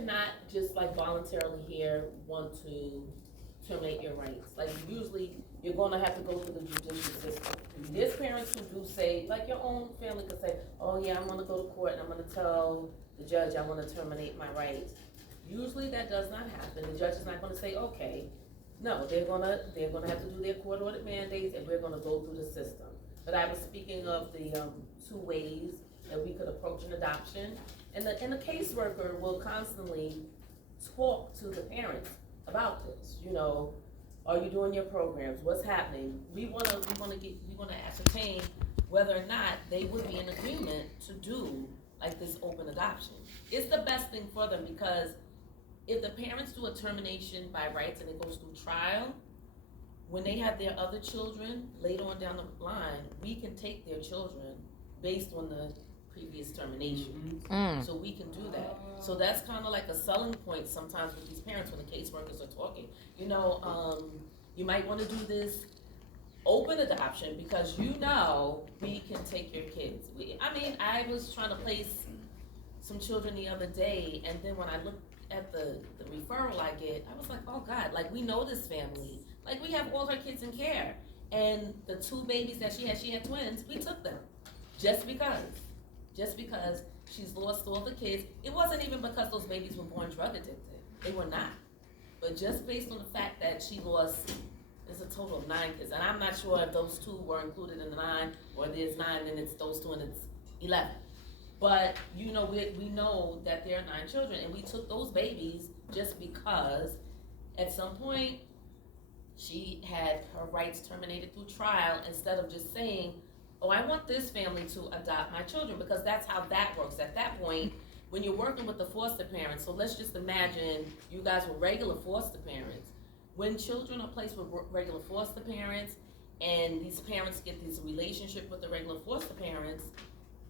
cannot just like voluntarily here want to terminate your rights. Like usually you're gonna have to go through the judicial system. There's parents who do say, like your own family could say, oh yeah, I'm gonna go to court and I'm gonna tell the judge I wanna terminate my rights. Usually that does not happen. The judge is not gonna say, okay. No, they're gonna have to do their court ordered mandates and we're gonna go through the system. But I was speaking of the, two ways that we could approach an adoption. And the caseworker will constantly talk to the parents about this, you know, are you doing your programs, what's happening? We wanna ascertain whether or not they would be in agreement to do like this open adoption. It's the best thing for them because if the parents do a termination by rights and it goes through trial, when they have their other children later on down the line, we can take their children based on the previous termination. So we can do that. So that's kind of like a selling point sometimes with these parents when the caseworkers are talking. You know, you might want to do this open adoption because you know we can take your kids. I was trying to place some children the other day, and then when I looked at the referral I get, I was like, oh God, like we know this family. Like we have all her kids in care. And the two babies that she had twins, we took them. Just because she's lost all the kids. It wasn't even because those babies were born drug addicted. They were not. But just based on the fact that she lost, there's a total of 9 kids. And I'm not sure if those 2 were included in the 9, or there's 9 and it's those 2 and it's 11. But, you know, we know that there are 9 children, and we took those babies just because at some point she had her rights terminated through trial instead of just saying, oh, I want this family to adopt my children, because that's how that works. At that point, when you're working with the foster parents, so let's just imagine you guys were regular foster parents. When children are placed with regular foster parents, and these parents get this relationship with the regular foster parents,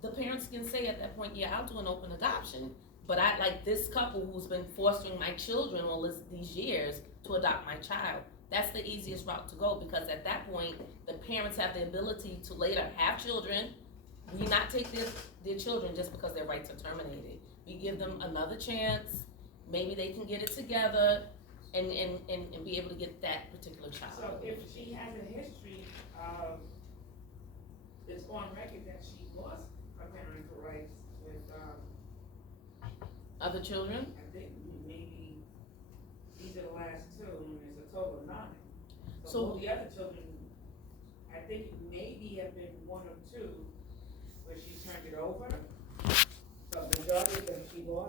the parents can say at that point, yeah, I'll do an open adoption, but I like this couple who's been fostering my children all these years to adopt my child. That's the easiest route to go, because at that point, the parents have the ability to later have children. We not take their children just because their rights are terminated. We give them another chance. Maybe they can get it together and be able to get that particular child. So if she has a history of, it's on record that she lost her parental rights with, Other children? I think maybe these are the last 2, and there's a total of 9. So So- all the other children, I think it maybe have been 1 or 2 where she turned it over, but majority of them she lost.